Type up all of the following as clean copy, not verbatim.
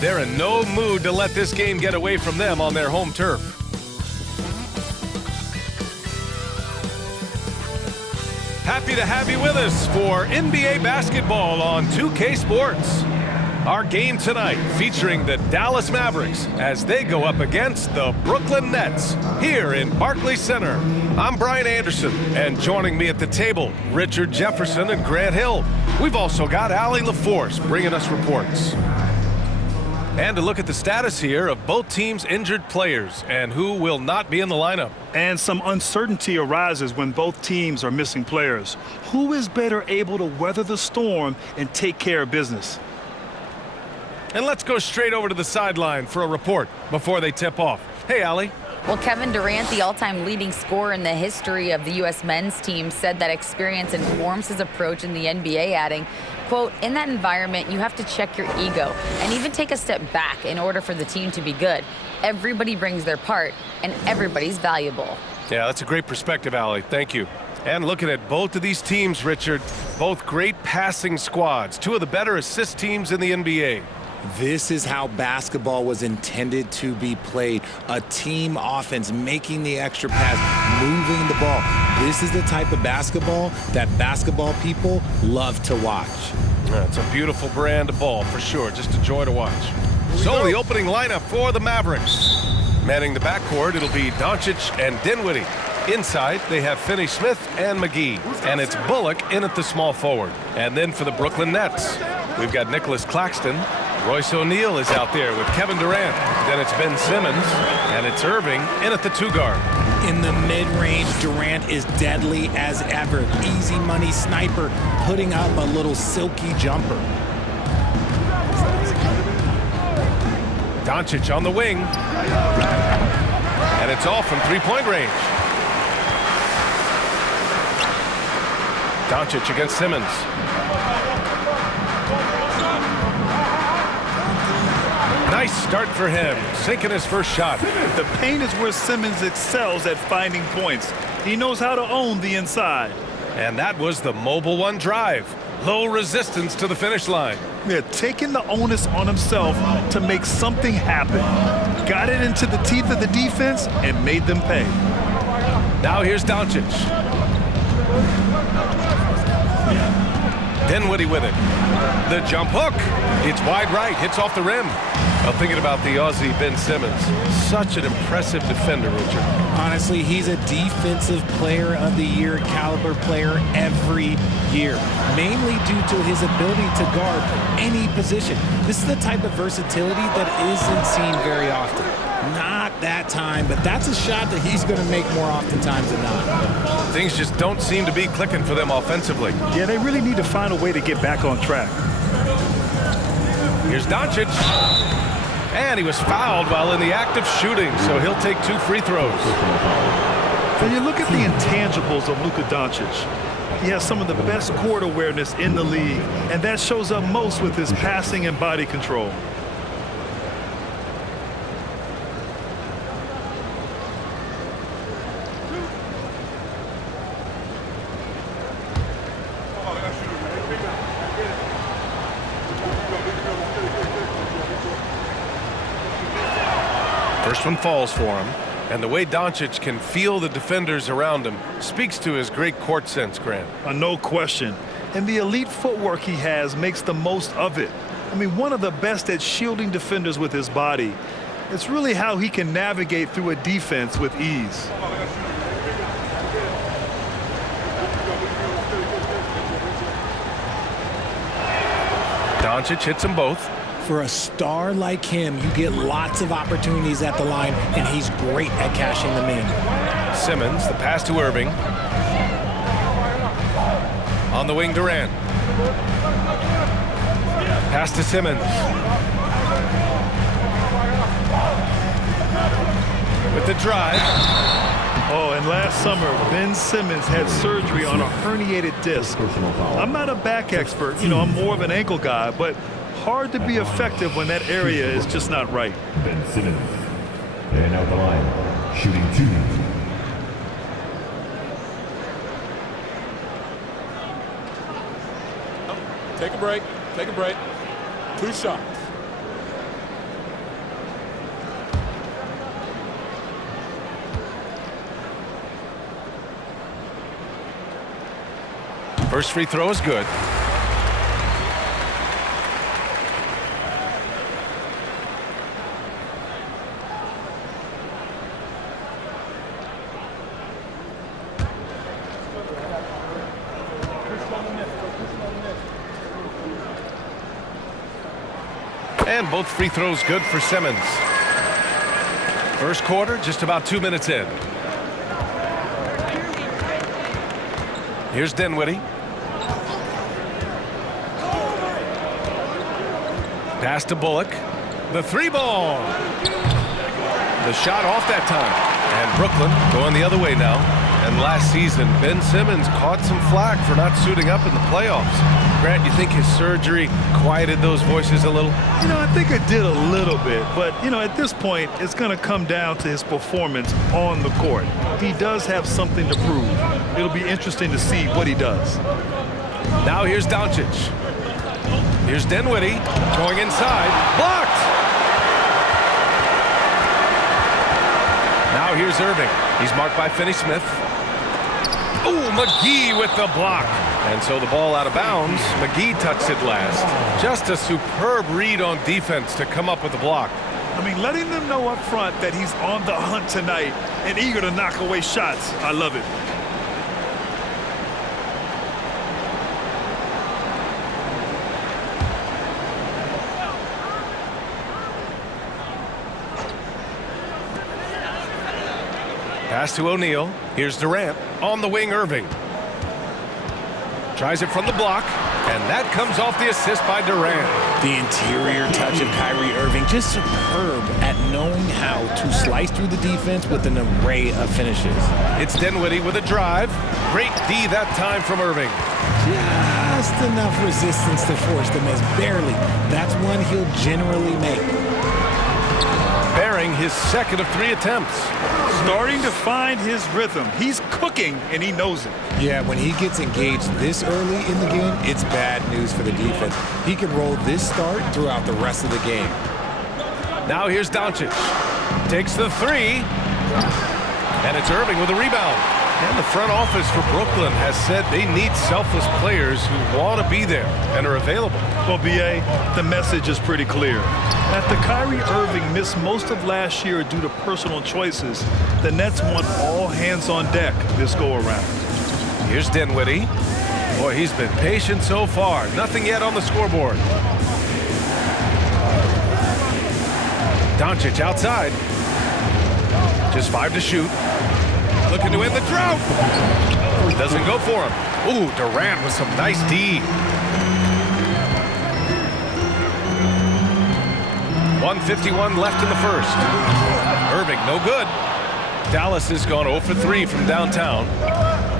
They're in no mood to let this game get away from them on their home turf. Happy to have you with us for NBA basketball on 2K Sports. Our game tonight featuring the Dallas Mavericks as they go up against the Brooklyn Nets here in Barclays Center. I'm Brian Anderson, and joining me at the table, Richard Jefferson and Grant Hill. We've also got Allie LaForce bringing us reports. And to look at the status here of both teams' injured players and who will not be in the lineup. And some uncertainty arises when both teams are missing players. Who is better able to weather the storm and take care of business? And let's go straight over to the sideline for a report before they tip off. Hey, Allie. Well, Kevin Durant, the all-time leading scorer in the history of the U.S. men's team, said that experience informs his approach in the NBA, adding, quote, "In that environment, you have to check your ego and even take a step back in order for the team to be good. Everybody brings their part, and everybody's valuable." Yeah, that's a great perspective, Allie. Thank you. And looking at both of these teams, Richard, both great passing squads, two of the better assist teams in the NBA. This is how basketball was intended to be played. A team offense, making the extra pass, moving the ball. This is the type of basketball that basketball people love to watch. It's a beautiful brand of ball, for sure. Just a joy to watch. So the opening lineup for the Mavericks. Manning the backcourt, it'll be Doncic and Dinwiddie. Inside, they have Finney-Smith and McGee. And it's Bullock in at the small forward. And then for the Brooklyn Nets, we've got Nicholas Claxton. Royce O'Neal is out there with Kevin Durant. Then it's Ben Simmons, and it's Irving in at the two-guard. In the mid-range, Durant is deadly as ever. Easy money sniper, putting up a little silky jumper. Doncic on the wing. And it's off from three-point range. Doncic against Simmons. Nice start for him, sinking his first shot. The paint is where Simmons excels at finding points. He knows how to own the inside. And that was the mobile one drive. Low resistance to the finish line. Yeah, taking the onus on himself to make something happen. Got it into the teeth of the defense and made them pay. Now here's Doncic. Dinwiddie with it. The jump hook. It's wide right, hits off the rim. Well, thinking about the Aussie Ben Simmons, such an impressive defender, Richard. Honestly, he's a defensive player of the year caliber player every year, mainly due to his ability to guard any position. This is the type of versatility that isn't seen very often. Not that time, but that's a shot that he's going to make more oftentimes than not. Things just don't seem to be clicking for them offensively. Yeah, they really need to find a way to get back on track. Here's Doncic. And he was fouled while in the act of shooting, so he'll take 2 free throws. When you look at the intangibles of Luka Doncic, he has some of the best court awareness in the league, and that shows up most with his passing and body control. First one falls for him, and the way Doncic can feel the defenders around him speaks to his great court sense, Grant. No question. And the elite footwork he has makes the most of it. I mean, one of the best at shielding defenders with his body. It's really how he can navigate through a defense with ease. Doncic hits them both. For a star like him, you get lots of opportunities at the line, and he's great at cashing them in. Simmons, the pass to Irving. On the wing, Durant. Pass to Simmons. With the drive. Oh, and last summer, Ben Simmons had surgery on a herniated disc. I'm not a back expert, I'm more of an ankle guy, but hard to be effective when that area is just not right. Ben Simmons, and out the line, shooting 2. Take a break. 2 shots. First free throw is good. And both free throws good for Simmons. First quarter, just about 2 minutes in. Here's Dinwiddie. Pass to Bullock. The three ball. The shot off that time. And Brooklyn going the other way now. And last season, Ben Simmons caught some flack for not suiting up in the playoffs. Grant, you think his surgery quieted those voices a little? You know, I think it did a little bit. But, you know, at this point, it's going to come down to his performance on the court. He does have something to prove. It'll be interesting to see what he does. Now here's Doncic. Here's Dinwiddie going inside. Blocked! Now here's Irving. He's marked by Finney-Smith. Oh, McGee with the block. And so the ball out of bounds. McGee touched it last. Just a superb read on defense to come up with the block. I mean, letting them know up front that he's on the hunt tonight and eager to knock away shots. I love it. Pass to O'Neal. Here's Durant. On the wing, Irving. Tries it from the block. And that comes off the assist by Durant. The interior touch of Kyrie Irving, just superb at knowing how to slice through the defense with an array of finishes. It's Dinwiddie with a drive. Great D that time from Irving. Just enough resistance to force the miss, barely. That's one he'll generally make. Bearing his second of 3 attempts. Starting to find his rhythm. He's cooking, and he knows it. Yeah, when he gets engaged this early in the game, it's bad news for the defense. He can roll this start throughout the rest of the game. Now here's Doncic. Takes the three. And it's Irving with a rebound. And the front office for Brooklyn has said they need selfless players who want to be there and are available. Well, B.A., the message is pretty clear. After Kyrie Irving missed most of last year due to personal choices, the Nets want all hands on deck this go-around. Here's Dinwiddie. Boy, he's been patient so far. Nothing yet on the scoreboard. Doncic outside. Just 5 to shoot. Looking to end the drought. Doesn't go for him. Ooh, Durant with some nice D. 1:51 left in the first. Irving, no good. Dallas has gone 0 for 3 from downtown.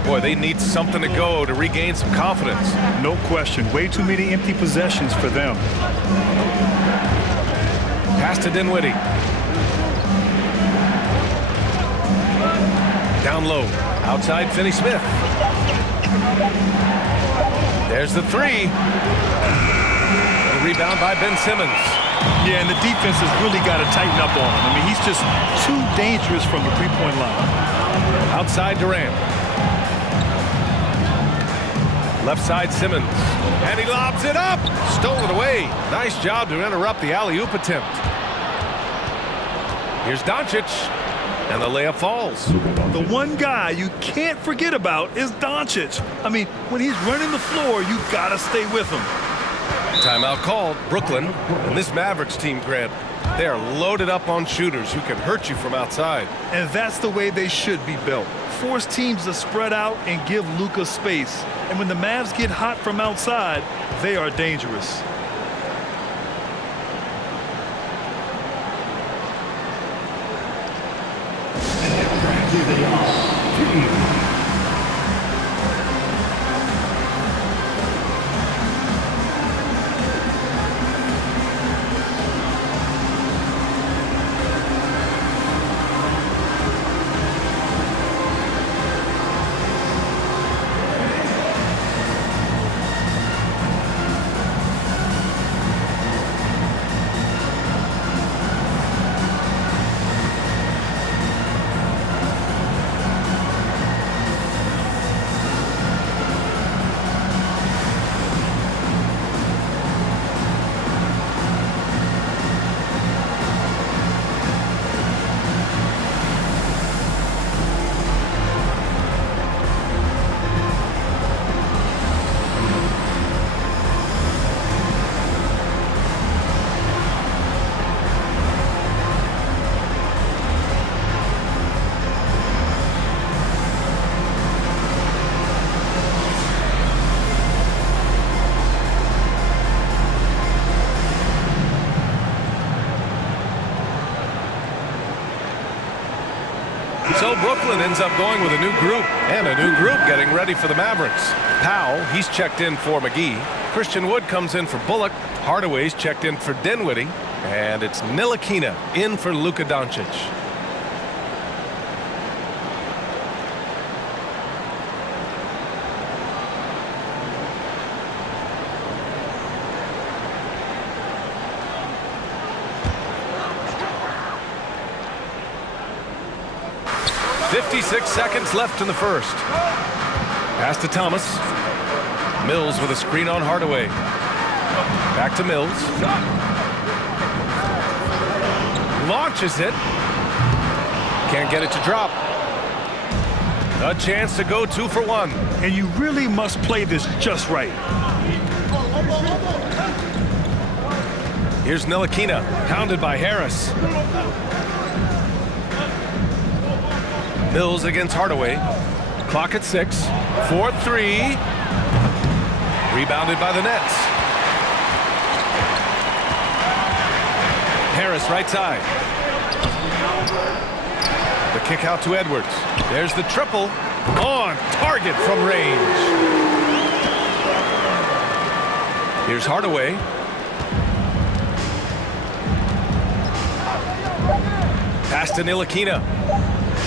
Boy, they need something to go to regain some confidence. No question. Way too many empty possessions for them. Pass to Dinwiddie. Down low. Outside Finney-Smith. There's the three. The rebound by Ben Simmons. Yeah, and the defense has really got to tighten up on him. I mean, he's just too dangerous from the three-point line. Outside Durant. Left side Simmons. And he lobs it up. Stolen away. Nice job to interrupt the alley-oop attempt. Here's Doncic. And the layup falls. The one guy you can't forget about is Doncic. I mean, when he's running the floor, you got to stay with him. Timeout called. Brooklyn. And this Mavericks team, Grant, they are loaded up on shooters who can hurt you from outside. And that's the way they should be built. Force teams to spread out and give Luka space. And when the Mavs get hot from outside, they are dangerous. So Brooklyn ends up going with a new group, and a new group getting ready for the Mavericks. Powell, he's checked in for McGee. Christian Wood comes in for Bullock. Hardaway's checked in for Dinwiddie. And it's Ntilikina in for Luka Doncic. .56 seconds left in the first. Pass to Thomas. Mills with a screen on Hardaway. Back to Mills. Launches it. Can't get it to drop. A chance to go 2 for 1. And you really must play this just right. Here's Ntilikina, pounded by Harris. Mills against Hardaway. Clock at 6. 4-3. Rebounded by the Nets. Harris right side. The kick out to Edwards. There's the triple. On target from range. Here's Hardaway. Pass to Ntilikina.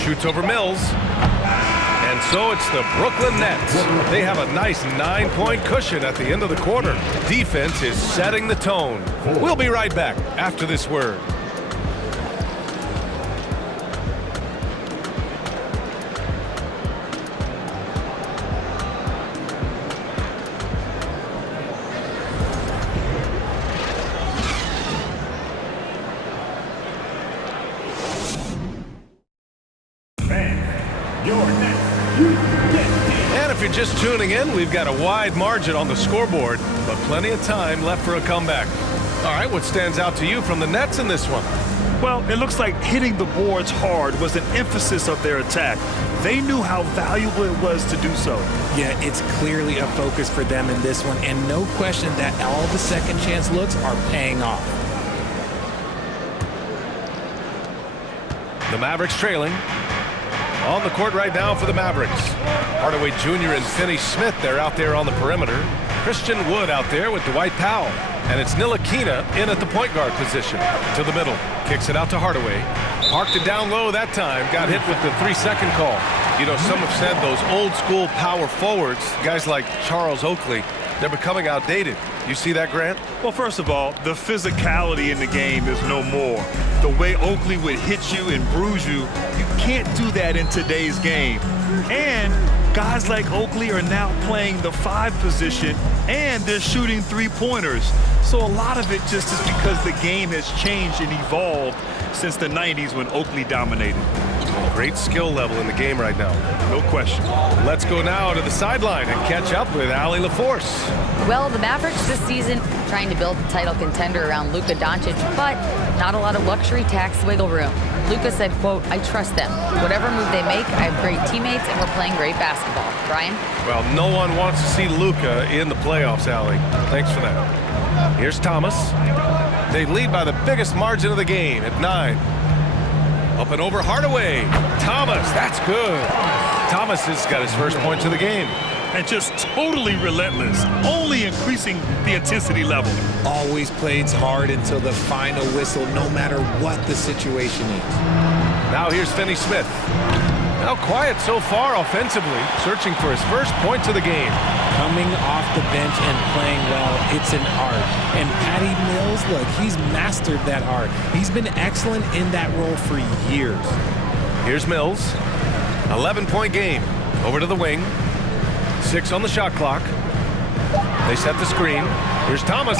Shoots over Mills. And so it's the Brooklyn Nets. They have a nice 9-point cushion at the end of the quarter. Defense is setting the tone. We'll be right back after this word. And if you're just tuning in, we've got a wide margin on the scoreboard, but plenty of time left for a comeback. All right, what stands out to you from the Nets in this one? Well, it looks like hitting the boards hard was an emphasis of their attack. They knew how valuable it was to do so. Yeah, it's clearly a focus for them in this one, and no question that all the second chance looks are paying off. The Mavericks trailing. On the court right now for the Mavericks. Hardaway Jr. and Finney-Smith, they're out there on the perimeter. Christian Wood out there with Dwight Powell. And it's Ntilikina in at the point guard position. To the middle. Kicks it out to Hardaway. Parked it down low that time. Got hit with the 3-second call. You know, some have said those old school power forwards, guys like Charles Oakley, they're becoming outdated. You see that, Grant? Well, first of all, the physicality in the game is no more. The way Oakley would hit you and bruise you, you can't do that in today's game. And guys like Oakley are now playing the 5 position, and they're shooting 3-pointers. So a lot of it just is because the game has changed and evolved since the 90s when Oakley dominated. Great skill level in the game right now. No question. Let's go now to the sideline and catch up with Allie LaForce. Well, the Mavericks this season trying to build a title contender around Luka Doncic, but not a lot of luxury tax wiggle room. Luka said, quote, "I trust them. Whatever move they make, I have great teammates and we're playing great basketball." Brian? Well, no one wants to see Luka in the playoffs, Allie. Thanks for that. Here's Thomas. They lead by the biggest margin of the game at 9. Up and over Hardaway. Thomas, that's good. Thomas has got his first points of the game. And just totally relentless, only increasing the intensity level. Always plays hard until the final whistle, no matter what the situation is. Now here's Finney-Smith. Now quiet so far offensively, searching for his first points of the game. Coming off the bench and playing well, it's an art. And Patty Mills, look, he's mastered that art. He's been excellent in that role for years. Here's Mills. 11-point game. Over to the wing. 6 on the shot clock. They set the screen. Here's Thomas.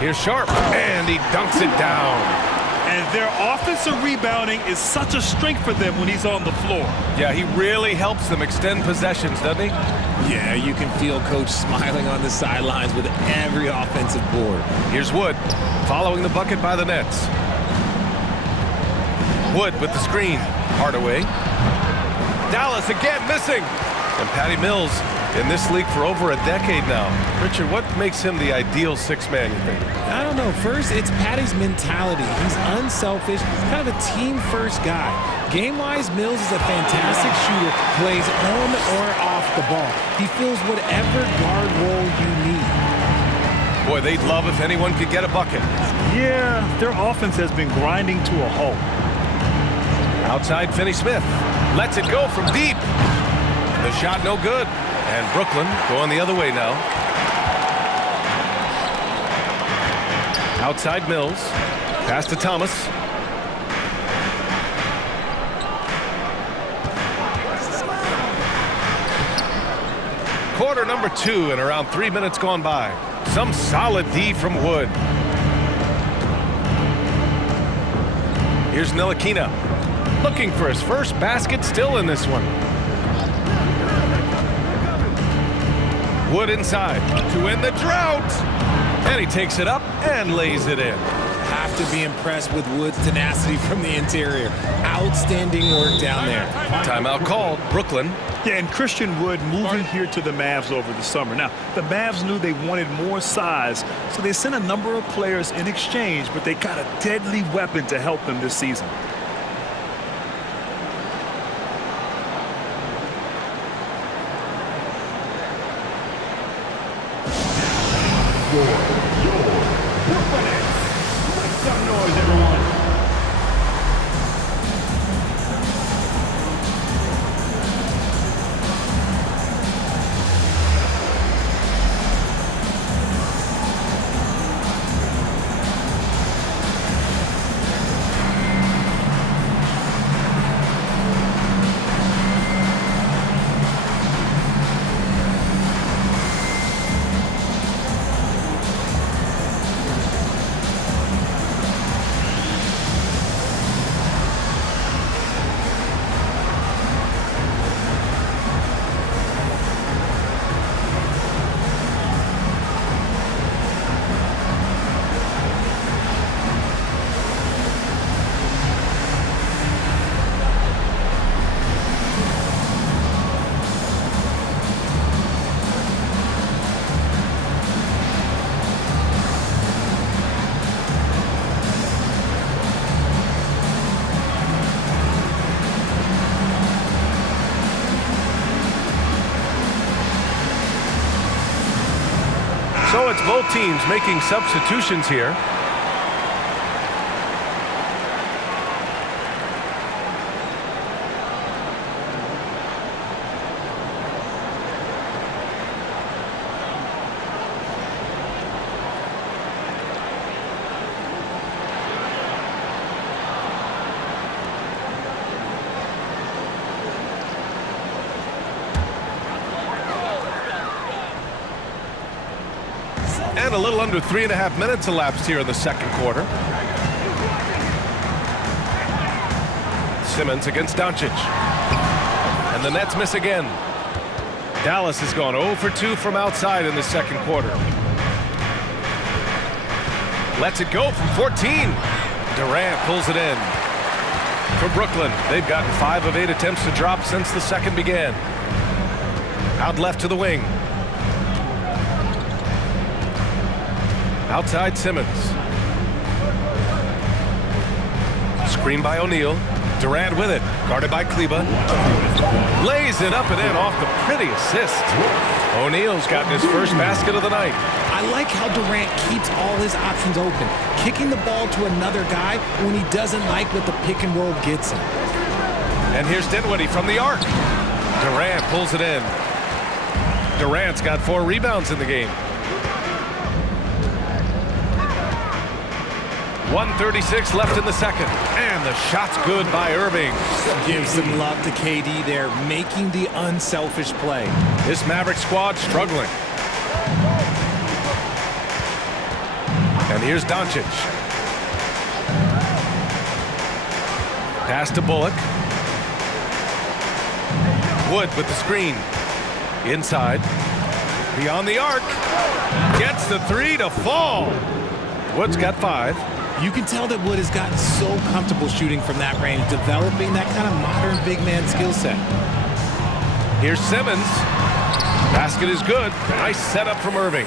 Here's Sharp. And he dunks it down. And their offensive rebounding is such a strength for them when he's on the floor. Yeah, he really helps them extend possessions, doesn't he? Yeah, you can feel Coach smiling on the sidelines with every offensive board. Here's Wood, following the bucket by the Nets. Wood with the screen. Hardaway. Dallas again missing. And Patty Mills in this league for over a decade now. Richard, what makes him the ideal six-man, you think? I don't know. First, it's Patty's mentality. He's unselfish, kind of a team-first guy. Game-wise, Mills is a fantastic shooter, plays on or off the ball. He fills whatever guard role you need. Boy, they'd love if anyone could get a bucket. Yeah, their offense has been grinding to a halt. Outside, Finney-Smith lets it go from deep. The shot no good. And Brooklyn going the other way now. Outside Mills. Pass to Thomas. Quarter number 2 and around 3 minutes gone by. Some solid D from Wood. Here's Ntilikina. Looking for his first basket still in this one. Wood inside to end the drought. And he takes it up and lays it in. Have to be impressed with Wood's tenacity from the interior. Outstanding work down there. Timeout called. Brooklyn. Yeah, and Christian Wood moving here to the Mavs over the summer. Now, the Mavs knew they wanted more size, so they sent a number of players in exchange, but they got a deadly weapon to help them this season. Brooklyn Nets. Make some noise, everyone. So it's both teams making substitutions here. And a little under 3.5 minutes elapsed here in the second quarter. Simmons against Doncic. And the Nets miss again. Dallas has gone 0 for 2 from outside in the second quarter. Lets it go from 14. Durant pulls it in. For Brooklyn, they've gotten 5 of 8 attempts to drop since the second began. Out left to the wing. Outside Simmons. Screen by O'Neal. Durant with it. Guarded by Kleba. Lays it up and in off the pretty assist. O'Neal's gotten his first basket of the night. I like how Durant keeps all his options open, kicking the ball to another guy when he doesn't like what the pick and roll gets him. And here's Dinwiddie from the arc. Durant pulls it in. Durant's got 4 rebounds in the game. 1:36 left in the second. And the shot's good by Irving. Give some love to KD there, making the unselfish play. This Mavericks squad struggling. And here's Doncic. Pass to Bullock. Wood with the screen. Inside. Beyond the arc. Gets the 3 to fall. Wood's got 5. You can tell that Wood has gotten so comfortable shooting from that range, developing that kind of modern big man skill set. Here's Simmons. Basket is good. Nice setup from Irving.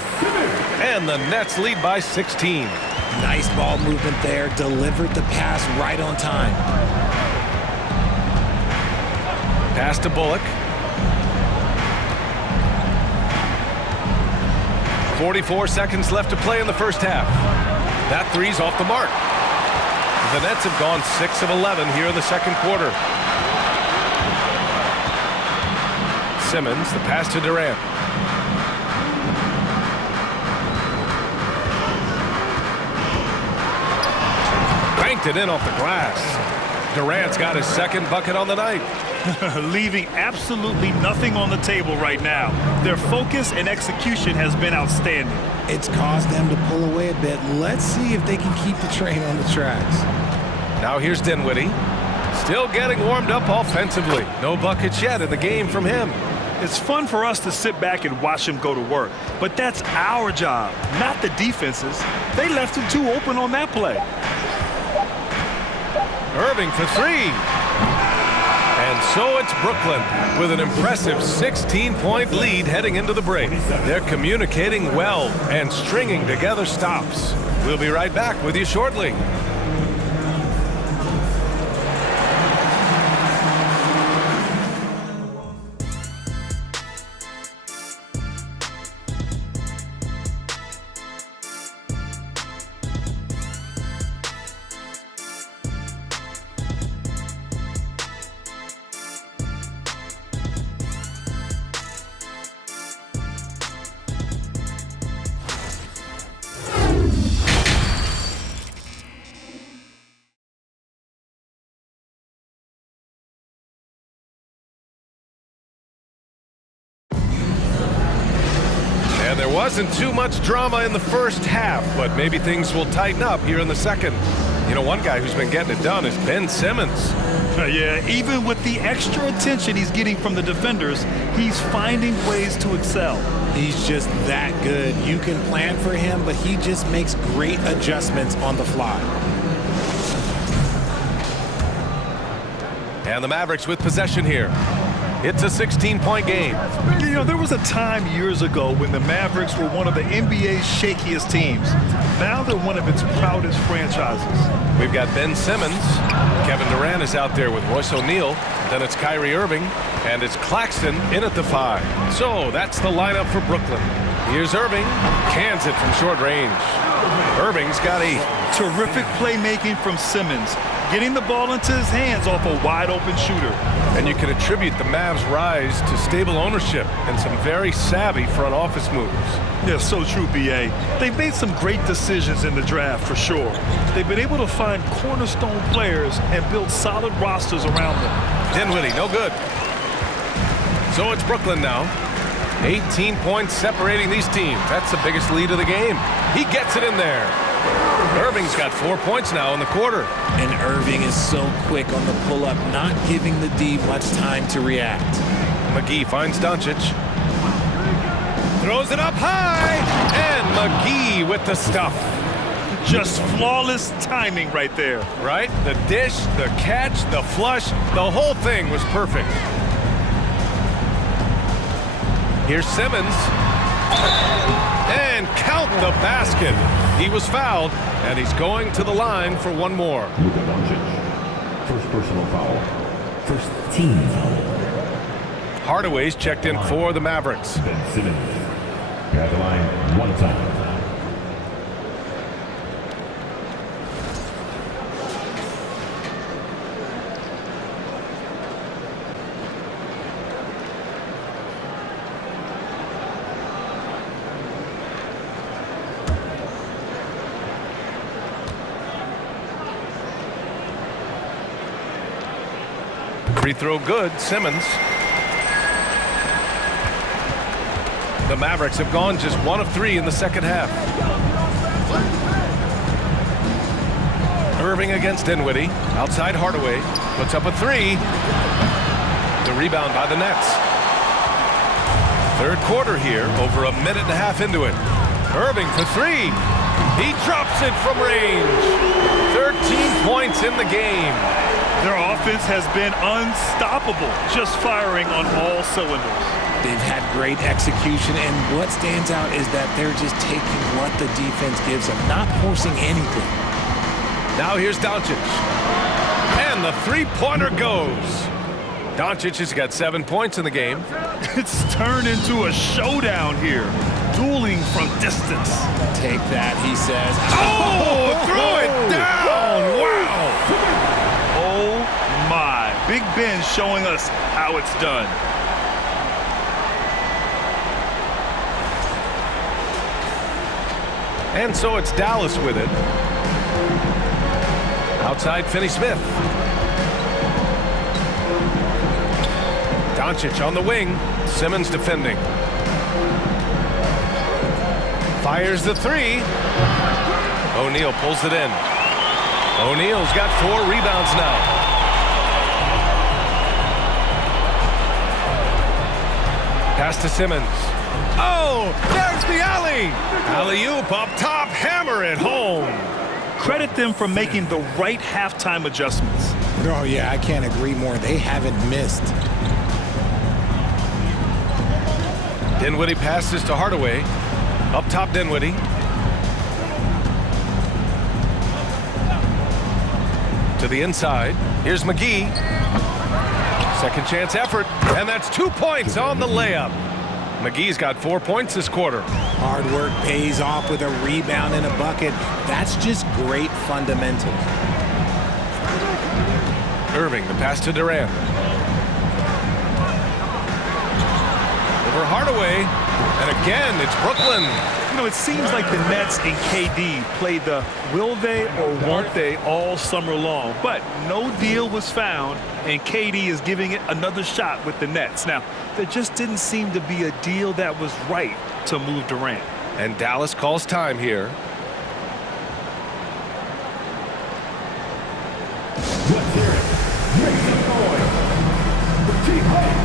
And the Nets lead by 16. Nice ball movement there. Delivered the pass right on time. Pass to Bullock. 44 seconds left to play in the first half. That three's off the mark. The Nets have gone 6 of 11 here in the second quarter. Simmons, the pass to Durant. Banked it in off the glass. Durant's got his second bucket on the night. Leaving absolutely nothing on the table right now. Their focus and execution has been outstanding. It's caused them to pull away a bit. Let's see if they can keep the train on the tracks. Now here's Dinwiddie. Still getting warmed up offensively. No buckets yet in the game from him. It's fun for us to sit back and watch him go to work. But that's our job, not the defense's. They left him too open on that play. Irving for three. And so it's Brooklyn with an impressive 16-point lead heading into the break. They're communicating well and stringing together stops. We'll be right back with you shortly. And there wasn't too much drama in the first half, but maybe things will tighten up here in the second. You know, one guy who's been getting it done is Ben Simmons. Yeah, even with the extra attention he's getting from the defenders, he's finding ways to excel. He's just that good. You can plan for him, but he just makes great adjustments on the fly. And the Mavericks with possession here. It's a 16-point game. You know, there was a time years ago when the Mavericks were one of the NBA's shakiest teams. Now they're one of its proudest franchises. We've got Ben Simmons. Kevin Durant is out there with Royce O'Neal. Then it's Kyrie Irving. And it's Claxton in at the 5. So that's the lineup for Brooklyn. Here's Irving. Cans it from short range. Irving's got 8. Terrific playmaking from Simmons, getting the ball into his hands off a wide-open shooter. And you can attribute the Mavs' rise to stable ownership and some very savvy front office moves. Yeah, so true, B.A. They've made some great decisions in the draft, for sure. They've been able to find cornerstone players and build solid rosters around them. Dinwiddie, no good. So it's Brooklyn now. 18 points separating these teams. That's the biggest lead of the game. He gets it in there. Irving's got 4 points now in the quarter. And Irving is so quick on the pull-up, not giving the D much time to react. McGee finds Doncic. Throws it up high. And McGee with the stuff. Just flawless timing right there. Right? The dish, the catch, the flush, the whole thing was perfect. Here's Simmons. And count the basket. He was fouled, and he's going to the line for one more. Luka Doncic. First personal foul. First team foul. Hardaway's checked in for the Mavericks. Ben Simmons. At the line 1 time. Free throw good, Simmons. The Mavericks have gone just 1 of 3 in the second half. Irving against Dinwiddie. Outside Hardaway. Puts up a 3. The rebound by the Nets. Third quarter here, over a minute and a half into it. Irving for 3. He drops it from range. 13 points in the game. Their offense has been unstoppable, just firing on all cylinders. They've had great execution, and what stands out is that they're just taking what the defense gives them, not forcing anything. Now here's Doncic. And the three-pointer goes. Doncic has got 7 points in the game. It's turned into a showdown here. Dueling from distance. Take that, he says. Oh, threw it down. Wow. Oh, my. Big Ben showing us how it's done. And so it's Dallas with it. Outside, Finney-Smith. Doncic on the wing. Simmons defending. Fires the three. O'Neal pulls it in. O'Neal's got 4 rebounds now. Pass to Simmons. Oh, there's the alley. Alley-oop up top, hammer it home. Credit them for making the right halftime adjustments. Oh, yeah, I can't agree more. They haven't missed. Dinwiddie passes to Hardaway. Up top, Dinwiddie. To the inside. Here's McGee. Second chance effort. And that's 2 points on the layup. McGee's got 4 points this quarter. Hard work pays off with a rebound and a bucket. That's just great fundamentals. Irving, the pass to Durant. Over Hardaway. And again, it's Brooklyn. You know, it seems like the Nets and KD played the will they or won't they all summer long. But no deal was found, and KD is giving it another shot with the Nets. Now, there just didn't seem to be a deal that was right to move Durant. And Dallas calls time here. Let's hear it. Make some noise for T-Hawk.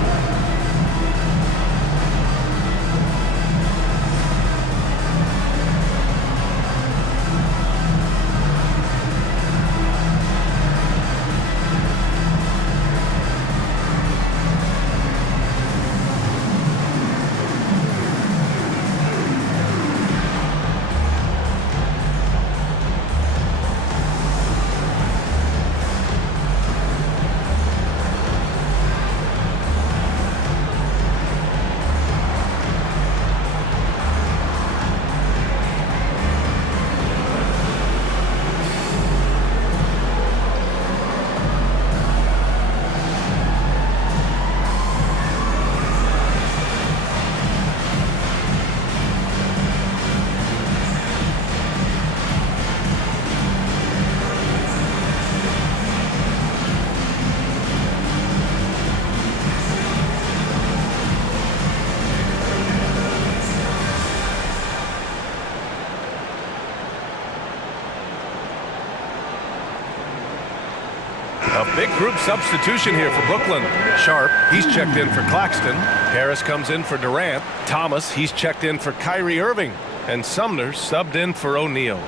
A big group substitution here for Brooklyn. Sharp, he's checked in for Claxton. Harris comes in for Durant. Thomas, he's checked in for Kyrie Irving. And Sumner subbed in for O'Neal.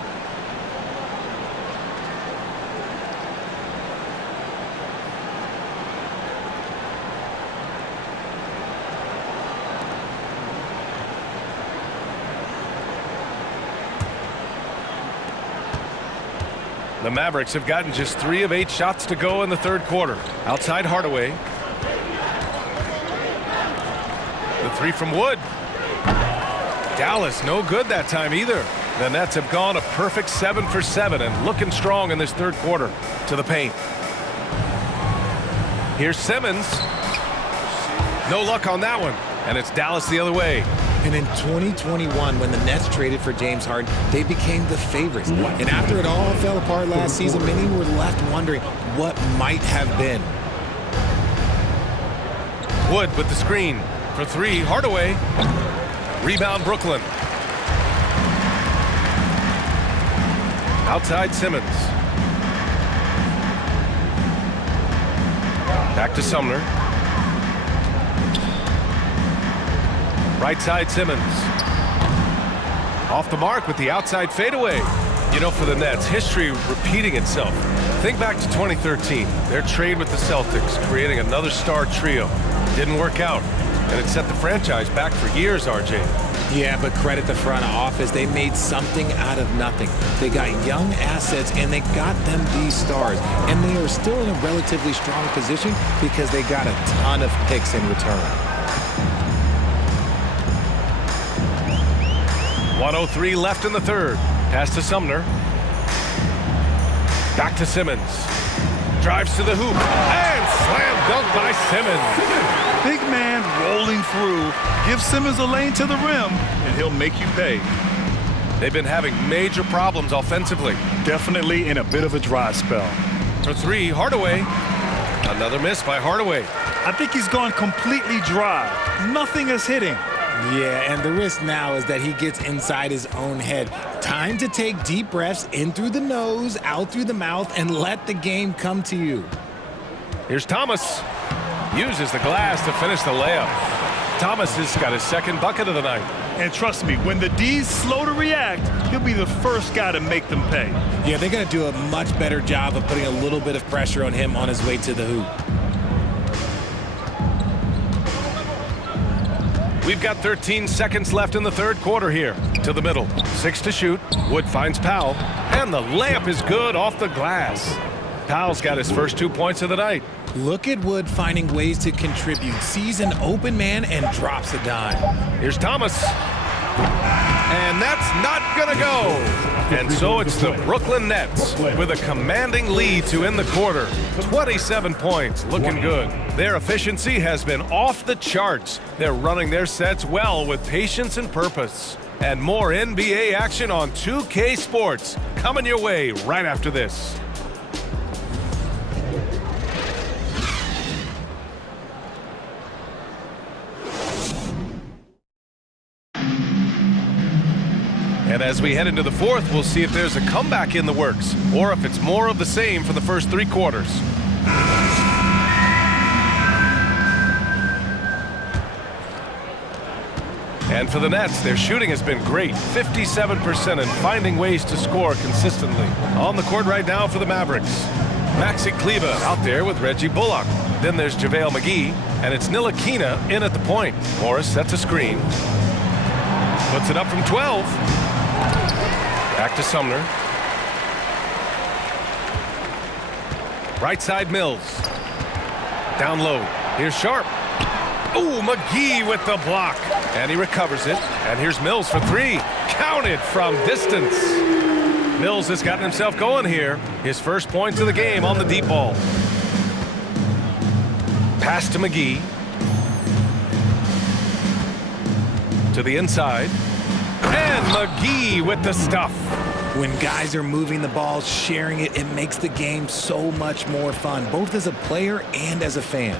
The Mavericks have gotten just 3 of 8 shots to go in the third quarter. Outside Hardaway. The three from Wood. Dallas no good that time either. The Nets have gone a perfect 7 for 7 and looking strong in this third quarter. To the paint. Here's Simmons. No luck on that one. And it's Dallas the other way. And in 2021, when the Nets traded for James Harden, they became the favorites. And after it all fell apart last season, many were left wondering what might have been. Wood with the screen. For 3, Hardaway. Rebound, Brooklyn. Outside Simmons. Back to Sumner. Right side Simmons. Off the mark with the outside fadeaway. You know, for the Nets, history repeating itself. Think back to 2013, their trade with the Celtics, creating another star trio. Didn't work out, and it set the franchise back for years, RJ. Yeah, but credit the front office. They made something out of nothing. They got young assets, and they got them these stars. And they are still in a relatively strong position because they got a ton of picks in return. 1:03 left in the third. Pass to Sumner. Back to Simmons. Drives to the hoop. And slam dunk by Simmons. Big man rolling through. Give Simmons a lane to the rim, and he'll make you pay. They've been having major problems offensively. Definitely in a bit of a dry spell. For three, Hardaway. Another miss by Hardaway. I think he's gone completely dry. Nothing is hitting. Yeah, and the risk now is that he gets inside his own head. Time to take deep breaths in through the nose, out through the mouth, and let the game come to you. Here's Thomas. Uses the glass to finish the layup. Thomas has got his second bucket of the night. And trust me, when the D's slow to react, he'll be the first guy to make them pay. Yeah, they're going to do a much better job of putting a little bit of pressure on him on his way to the hoop. We've got 13 seconds left in the third quarter here. To the middle. 6 to shoot. Wood finds Powell. And the layup is good off the glass. Powell's got his first 2 points of the night. Look at Wood finding ways to contribute. Sees an open man and drops a dime. Here's Thomas. And that's not going to go. And so it's the Brooklyn Nets with a commanding lead to end the quarter. 27 points, looking good. Their efficiency has been off the charts. They're running their sets well with patience and purpose. And more NBA action on 2K Sports coming your way right after this. And as we head into the fourth, we'll see if there's a comeback in the works or if it's more of the same for the first 3 quarters. And for the Nets, their shooting has been great, 57%, and finding ways to score consistently. On the court right now for the Mavericks. Maxi Kleber out there with Reggie Bullock. Then there's JaVale McGee, and it's Ntilikina in at the point. Morris sets a screen. Puts it up from 12. Back to Sumner. Right side Mills. Down low. Here's Sharp. Ooh, McGee with the block. And he recovers it. And here's Mills for 3. Counted from distance. Mills has gotten himself going here. His first points of the game on the deep ball. Pass to McGee. To the inside. And McGee with the stuff. When guys are moving the ball, sharing it, it makes the game so much more fun, both as a player and as a fan.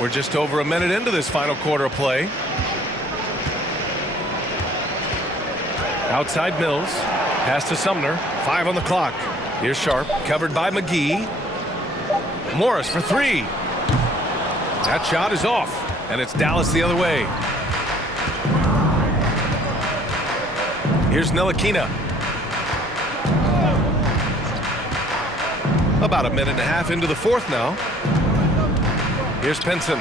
We're just over a minute into this final quarter of play. Outside Mills. Pass to Sumner. 5 on the clock. Here's Sharp. Covered by McGee. Morris for 3. That shot is off. And it's Dallas the other way. Here's Ntilikina. About a minute and a half into the fourth now. Here's Pinson.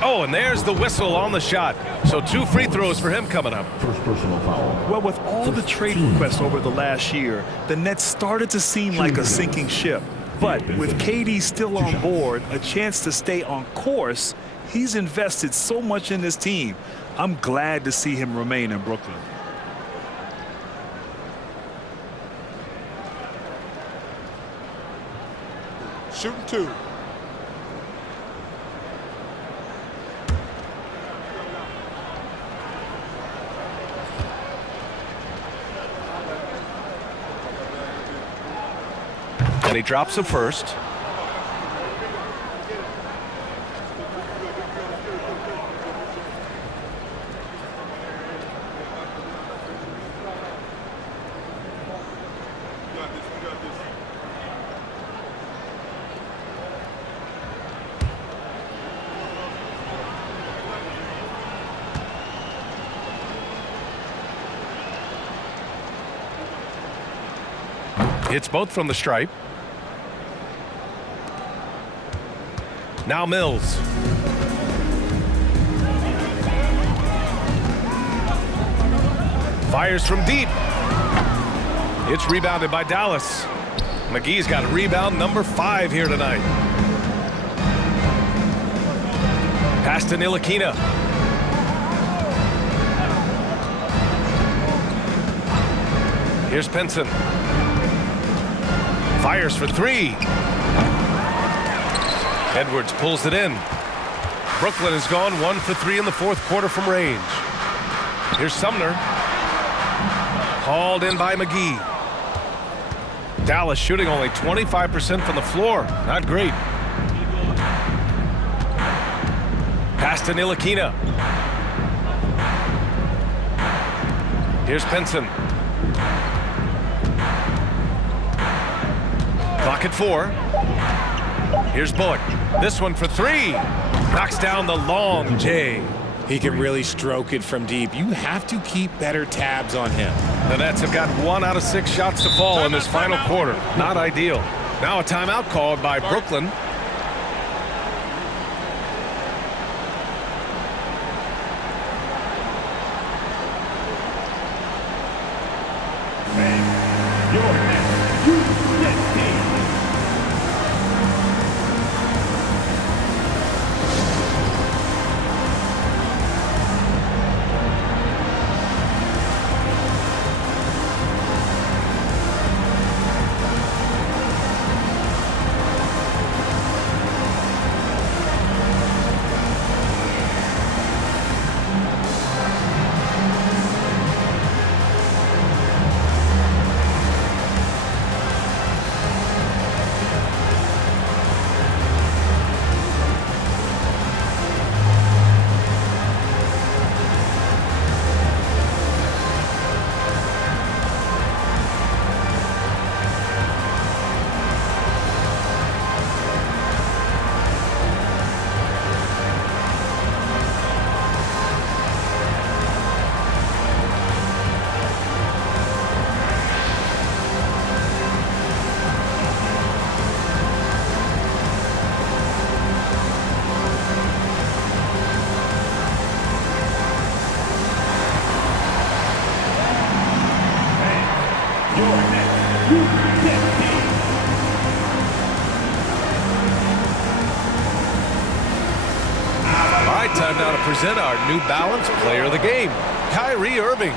Oh, and there's the whistle on the shot. So 2 free throws for him coming up. First personal foul. Well, with all the trade requests over the last year, the Nets started to seem like a sinking ship. But with KD still on board, a chance to stay on course, he's invested so much in this team. I'm glad to see him remain in Brooklyn. Shooting 2. And he drops the first. Hits both from the stripe. Now Mills. Fires from deep. It's rebounded by Dallas. McGee's got rebound number 5 here tonight. Pass to Ntilikina. Here's Pinson. Fires for 3. Edwards pulls it in. Brooklyn has gone 1 for 3 in the 4th quarter from range. Here's Sumner. Hauled in by McGee. Dallas shooting only 25% from the floor. Not great. Pass to Ntilikina. Here's Pinson. Clock at 4. Here's Bullock. This one for 3. Knocks down the long J. He can really stroke it from deep. You have to keep better tabs on him. The Nets have got 1 out of 6 shots to fall in this final quarter. Not ideal. Now a timeout called by Brooklyn. Time now to present our New Balance Player of the Game, Kyrie Irving.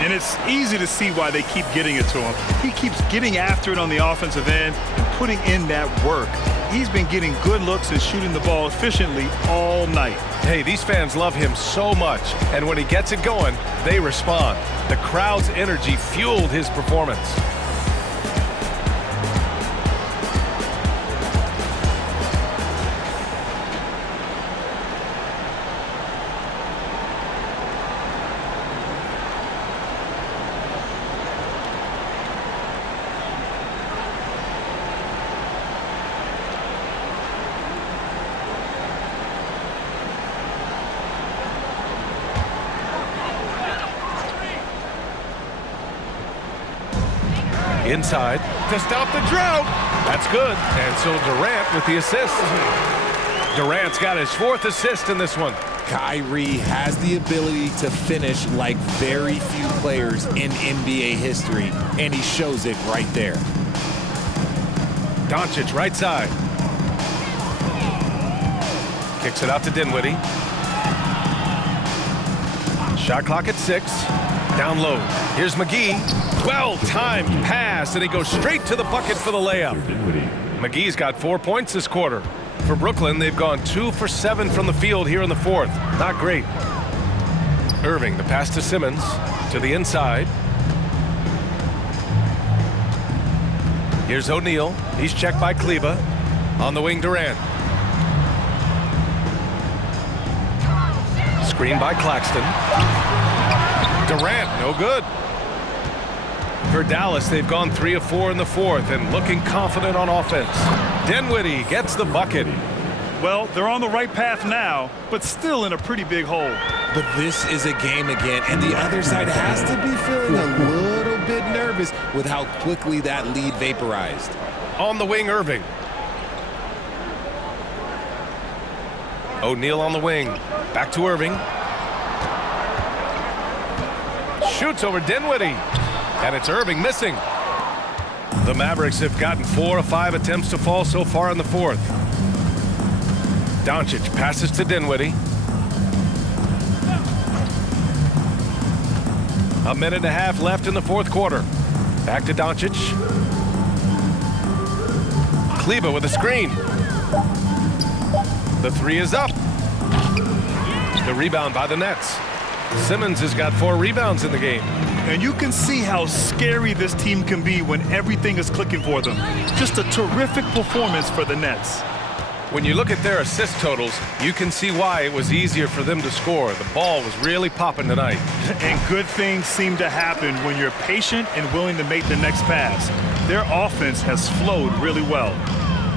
And it's easy to see why they keep getting it to him. He keeps getting after it on the offensive end and putting in that work. He's been getting good looks and shooting the ball efficiently all night. Hey, these fans love him so much, and when he gets it going, they respond. The crowd's energy fueled his performance. Inside to stop the drought. That's good. And so Durant with the assist. Durant's got his 4th assist in this one. Kyrie has the ability to finish like very few players in NBA history, and he shows it right there. Doncic right side. Kicks it out to Dinwiddie. Shot clock at 6. Down low. Here's McGee. Well-timed pass, and he goes straight to the bucket for the layup. McGee's got 4 points this quarter. For Brooklyn, they've gone 2 for 7 from the field here in the 4th. Not great. Irving, the pass to Simmons, to the inside. Here's O'Neal. He's checked by Kleba. On the wing, Durant. Screen by Claxton. Durant, no good. For Dallas, they've gone 3 of 4 in the 4th and looking confident on offense. Dinwiddie gets the bucket. Well, they're on the right path now, but still in a pretty big hole. But this is a game again, and the other side has to be feeling a little bit nervous. nervous with how quickly that lead vaporized. On the wing, Irving. O'Neal on the wing. Back to Irving. Shoots over Dinwiddie. And it's Irving missing. The Mavericks have gotten 4 of 5 attempts to fall so far in the fourth. Doncic passes to Dinwiddie. A minute and a half left in the fourth quarter. Back to Doncic. Kleber with a screen. The three is up. The rebound by the Nets. Simmons has got 4 rebounds in the game. And you can see how scary this team can be when everything is clicking for them. Just a terrific performance for the Nets. When you look at their assist totals, you can see why it was easier for them to score. The ball was really popping tonight. And good things seem to happen when you're patient and willing to make the next pass. Their offense has flowed really well.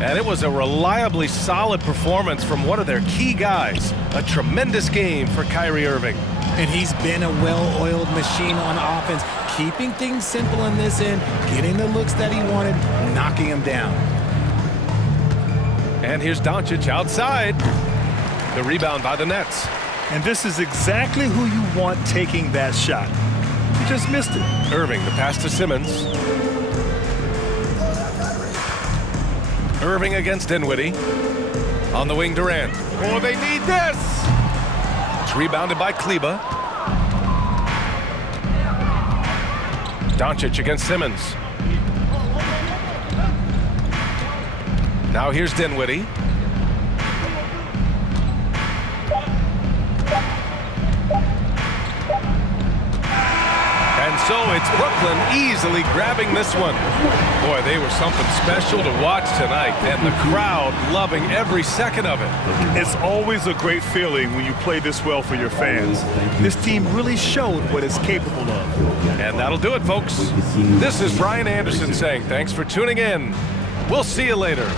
And it was a reliably solid performance from one of their key guys. A tremendous game for Kyrie Irving. And he's been a well-oiled machine on offense, keeping things simple in this end, getting the looks that he wanted, knocking him down. And here's Doncic outside. The rebound by the Nets. And this is exactly who you want taking that shot. He just missed it. Irving, the pass to Simmons. Irving against Dinwiddie. On the wing, Durant. Oh, they need this! It's rebounded by Kleber. Doncic against Simmons. Now here's Dinwiddie. And so it's Brooklyn easily grabbing this one. Boy, they were something special to watch tonight, and the crowd loving every second of it. It's always a great feeling when you play this well for your fans. This team really showed what it's capable of. And that'll do it, folks. This is Brian Anderson saying thanks for tuning in. We'll see you later.